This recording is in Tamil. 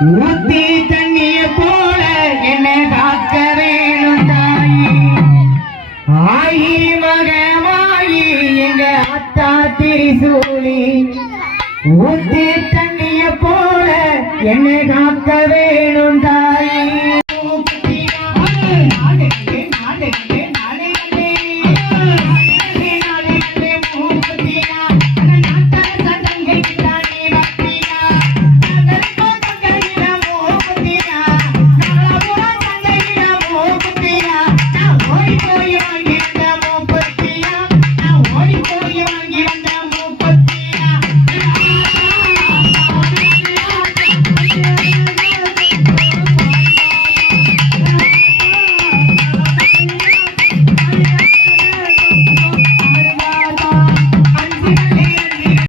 ஊத்தி தண்ணிய போல என்ன காக்க வேணும் தாயி ஆயி மகமாயி எங்க அத்தா திரிசூலி ஊத்தி தண்ணிய போல என்ன காக்க